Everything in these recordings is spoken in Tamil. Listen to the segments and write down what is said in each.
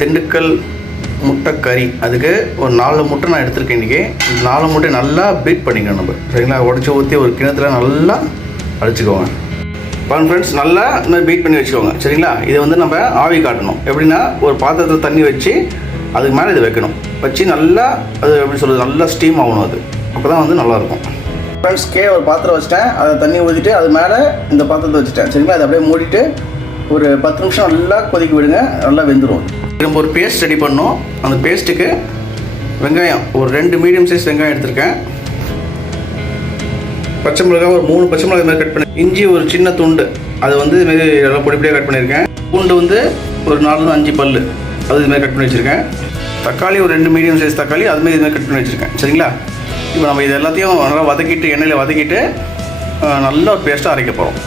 திண்டுக்கல் முட்டை கறி அதுக்கு ஒரு 4 முட்டை நான் எடுத்திருக்கேன். இன்றைக்கி 4 முட்டை நல்லா பீட் பண்ணிக்கணும் நம்ம, சரிங்களா? உடச்சி ஊற்றி ஒரு கிணத்துல நல்லா அடிச்சுக்கோங்க. பாருங்க ஃப்ரெண்ட்ஸ், நல்லா இந்த மாதிரி பீட் பண்ணி வச்சுக்கோங்க, சரிங்களா? இதை வந்து நம்ம ஆவி காட்டணும். எப்படின்னா ஒரு பாத்திரத்தில் தண்ணி வச்சு அதுக்கு மேலே இதை வைக்கணும். வச்சு நல்லா அது எப்படி சொல்கிறது, நல்லா ஸ்டீம் ஆகணும். அது அப்போ தான் வந்து நல்லாயிருக்கும். ஃப்ரெண்ட்ஸ், ஒரு பாத்திரம் வச்சுட்டேன், அதை தண்ணி ஊற்றிட்டு அது மேலே இந்த பாத்திரத்தை வச்சுட்டேன், சரிங்களா? அதை அப்படியே மூடிட்டு ஒரு 10 நிமிஷம் நல்லா கொதிக்க விடுங்க, நல்லா வெந்துடும். நம்ம ஒரு பேஸ்ட் ரெடி பண்ணோம். அந்த பேஸ்ட்டுக்கு வெங்காயம் ஒரு 2 மீடியம் சைஸ் வெங்காயம் எடுத்திருக்கேன். பச்சை மிளகாய் ஒரு 3 பச்சை மிளகாய் மாதிரி கட் பண்ணி, இஞ்சி ஒரு சின்ன துண்டு அது வந்து இதுமாரி எல்லாம் பொடிப்படியாக கட் பண்ணியிருக்கேன். பூண்டு வந்து ஒரு 4-5 பல் அது இதுமாதிரி கட் பண்ணி வச்சுருக்கேன். தக்காளி ஒரு 2 மீடியம் சைஸ் தக்காளி அதுமாதிரி இதுமாதிரி கட் பண்ணி வச்சுருக்கேன், சரிங்களா? இப்போ நம்ம இது எல்லாத்தையும் நல்லா வதக்கிட்டு எண்ணெயில் வதக்கிட்டு நல்ல ஒரு பேஸ்ட்டாக அரைக்க போகிறோம்.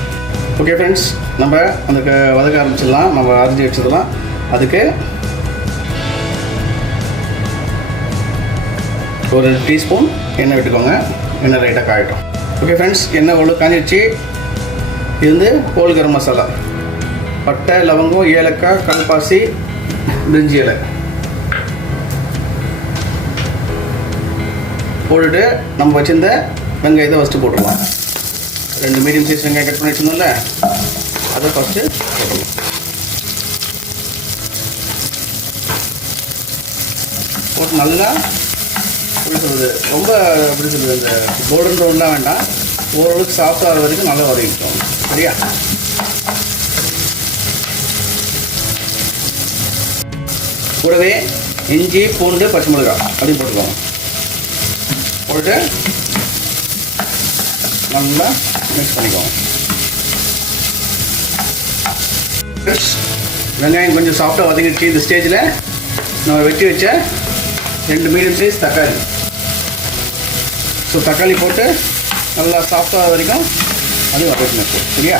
ஓகே ஃப்ரெண்ட்ஸ், நம்ம அந்த வதக்க ஆரம்பிச்சிடலாம். நம்ம அரைஞ்சி வச்சிடலாம். அதுக்கு ஒரு டீஸ்பூன் எண்ணெய் விட்டுக்கோங்க. எண்ணெய் லைட்டாக காயட்டும். ஓகே ஃப்ரெண்ட்ஸ், எண்ணெய் அவ்வளோ காஞ்சிடுச்சு. இது வந்து ஹோல் கரம் மசாலா, பட்டை, லவங்கம், ஏலக்காய், கல்பாசி, பிரிஞ்சி இலை போட்டுட்டு நம்ம வச்சுருந்த வெங்காயத்தை ஃபஸ்ட்டு போட்டுருவோம். 2 மீடியம் சைஸ் வெங்காயம் கட் பண்ணி வச்சுருந்தோம்ல, அதை ஃபஸ்ட்டு போட்டுருவோம். போட்டு நல்லா எப்படி சொல்கிறது, ரொம்ப எப்படி சொல்கிறது, இந்த கோல்டன் ப்ரௌன்லாம் வேண்டாம், ஓரளவுக்கு சாஃப்ட் ஆகிற வரைக்கும் நல்லா வதக்கிட்டோம், சரியா? கூடவே இஞ்சி, பூண்டு, பச்சை மிளகாய் அப்படியும் போட்டுக்கோங்க. போட்டு நல்லா மிக்ஸ் பண்ணிக்கோங்க. வெங்காயம் கொஞ்சம் சாஃப்டாக வதங்கிடுச்சு. இந்த ஸ்டேஜில் நம்ம வெட்டி வச்ச 2 மீடியம் சைஸ் தக்காளி, ஸோ தக்காளி போட்டு நல்லா சாஃப்டாக வரைக்கும் அது வதக்கணும், சரியா?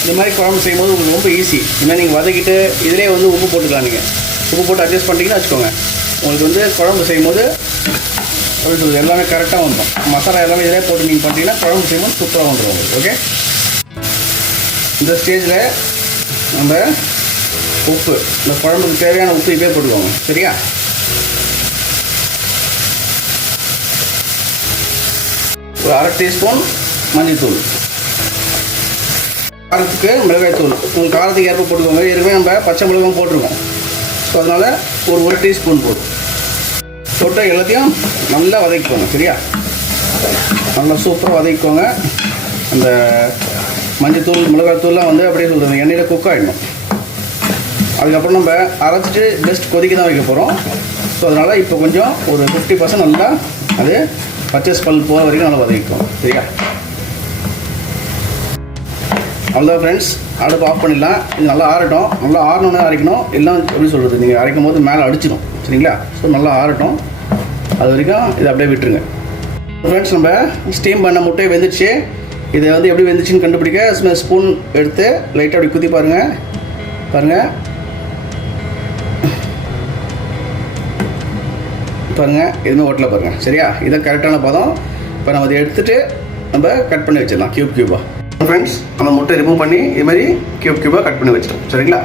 இந்த மாதிரி குழம்பு செய்யும்போது உங்களுக்கு ரொம்ப ஈஸி. இனிமேல் நீங்கள் வதக்கிட்டு இதிலே வந்து உப்பு போட்டுக்கலாம். நீங்கள் உப்பு போட்டு அட்ஜஸ்ட் பண்ணிட்டீங்கன்னு வச்சுக்கோங்க, உங்களுக்கு வந்து குழம்பு செய்யும்போது அப்படி சொல்லுது எல்லாமே கரெக்டாக வந்துடும். மசாலா எல்லாமே இதிலே போட்டு நீங்கள் பண்ணிட்டீங்கன்னா குழம்பு செய்யும்போது சூப்பராக வந்துடும் உங்களுக்கு. ஓகே, இந்த ஸ்டேஜில் நம்ம உப்பு, இந்த குழம்புக்கு தேவையான உப்பு இப்போயே போட்டுக்கோங்க, சரியா? ஒரு 1/2 டீஸ்பூன் மஞ்சள் தூள், காரத்துக்கு மிளகாய் தூள் உங்களுக்கு காரத்துக்கு ஏற்ப போட்டுக்கோங்க. ஏற்கனவே நம்ம பச்சை மிளகாய் போட்டிருக்கோம், ஸோ அதனால் ஒரு 1 டீஸ்பூன் போட்டு எல்லாத்தையும் நல்லா வதக்கிக்கோங்க, சரியா? நல்லா சூப்பராக வதக்கிக்கோங்க. அந்த மஞ்சள் தூள், மிளகாய் தூள்லாம் வந்து அப்படியே சொல்கிறது எண்ணெயில் குக் ஆகிடணும். அதுக்கப்புறம் நம்ம அரைச்சிட்டு ஜஸ்ட் கொதிக்க தான் வைக்க போகிறோம். ஸோ அதனால் இப்போ கொஞ்சம் ஒரு 50% நல்லா அது பச்சை ஸ்மெல் போகிற வரைக்கும் நல்லா வதக்கிக்கும், சரியா? அவ்வளோதான் ஃப்ரெண்ட்ஸ், அடுப்பு ஆஃப் பண்ணிடலாம். இது நல்லா ஆறட்டும். நல்லா ஆறணுன்னு அரைக்கணும், எல்லாம் எப்படி சொல்கிறது, நீங்கள் அரைக்கும் போது மேலே அடிச்சிடும், சரிங்களா? ஸோ நல்லா ஆறட்டும், அது வரைக்கும் இதை அப்படியே விட்டுருங்க. ஃப்ரெண்ட்ஸ், நம்ம ஸ்டீம் பண்ண முட்டையை வெந்துச்சு. இதை வந்து எப்படி வெந்துச்சுன்னு கண்டுபிடிக்க ஸ்பூன் எடுத்து லைட்டாக அப்படி குத்தி பாருங்கள். எதுவுமே ஓட்டல பாருங்கள், சரியா? இதான் கரெக்டான பதம். இப்போ நம்ம அதை எடுத்துகிட்டு நம்ம கட் பண்ணி வச்சிடலாம் க்யூபாக. ஃப்ரெண்ட்ஸ், நம்ம முட்டை ரிமூவ் பண்ணி இது மாதிரி க்யூபாக கட் பண்ணி வச்சிட்டோம், சரிங்களா?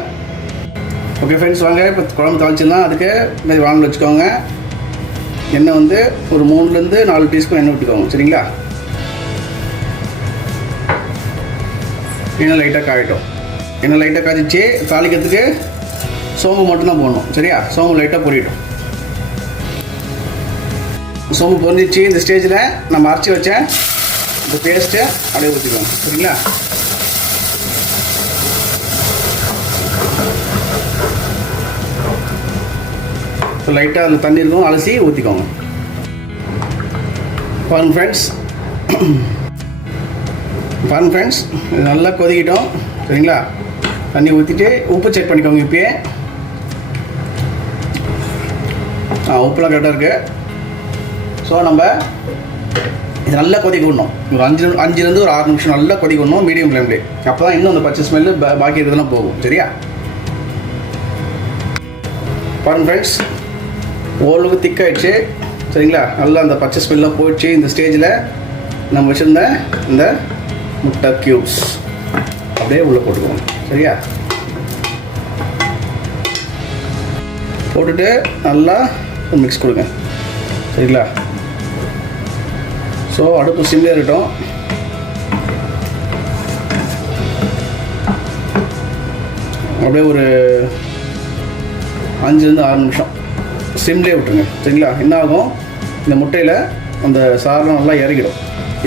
ஓகே ஃப்ரெண்ட்ஸ், வாங்க இப்போ குழம்பு தாளிச்சிடலாம். அதுக்கு இது மாதிரி வாங்கி வச்சுக்கோங்க. எண்ணெய் வந்து ஒரு 3-4 டீஸ்பூன் எண்ணெய் விட்டுக்கோங்க, சரிங்களா? எண்ணெய் லைட்டாக காயட்டும். எண்ணெய் லைட்டாக காய்ச்சி தாளிக்கிறதுக்கு சோம்பு மட்டும்தான் போடணும், சரியா? சோம்பு லைட்டாக பொரியட்டும். சோம்பு பொரிஞ்சிச்சு. இந்த ஸ்டேஜில் நம்ம அரைச்சி வச்ச இந்த பேஸ்ட்டை அப்படியே ஊற்றிக்கோங்க, சரிங்களா? இப்போ லைட்டாக அதில் தண்ணி இருக்கும், அலசி ஊற்றிக்கோங்க. பாருங்க ஃப்ரெண்ட்ஸ், இது நல்லா கொதிக்கிட்டோம், சரிங்களா? தண்ணி ஊற்றிட்டு உப்பு செக் பண்ணிக்கோங்க. இப்போயே உப்புலாம் கரெக்டாக இருக்குது. ஸோ நம்ம இது நல்லா கொதிக்க விடணும். ஒரு 5 ஒரு 6 நிமிஷம் நல்லா கொதிக்க விடணும் மீடியம் ஃப்ளேம்லேயே. அப்போ தான் இன்னும் அந்த பச்சை ஸ்மெல்லு பாக்கி இருக்கிறதுலாம் போகும். சரியா? பாருங்கள் ஃப்ரெண்ட்ஸ், ஓரளவுக்கு திக்காயிடுச்சு. சரிங்களா? நல்லா அந்த பச்சை ஸ்மெல்லாம் போயிடுச்சு. இந்த ஸ்டேஜில் நம்ம வச்சுருந்த இந்த முட்டை க்யூப்ஸ் அப்படியே உள்ளே போட்டுக்குவோம். சரியா? போட்டுட்டு நல்லா மிக்ஸ் கொடுங்க. சரிங்களா? ஸோ அடுப்பு சிம்மில் இருக்கட்டும். அப்படியே ஒரு 5 6 நிமிஷம் சிம்லேயே விட்டுருங்க. சரிங்களா? என்ன ஆகும், இந்த முட்டையில் அந்த சாரெலாம் நல்லா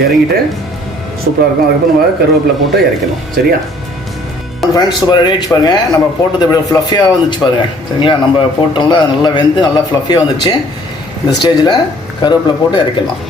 இறங்கிட்டு சூப்பராக இருக்கும். அதுக்கப்புறம் நம்ம கருவேப்பிலை போட்டு இறக்கணும். சரியா? ஃப்ரெண்ட்ஸ், சூப்பர் ரெடி ஆகிடுச்சு பாருங்கள். நம்ம போட்டது இப்படி ஃப்ளஃபியாக வந்துச்சு பாருங்கள். சரிங்களா? நம்ம போட்டோம்ல நல்லா வெந்து நல்லா ஃப்ளஃபியாக வந்துச்சு. இந்த ஸ்டேஜில் கருவேப்பிலை போட்டு இறக்கலாம்.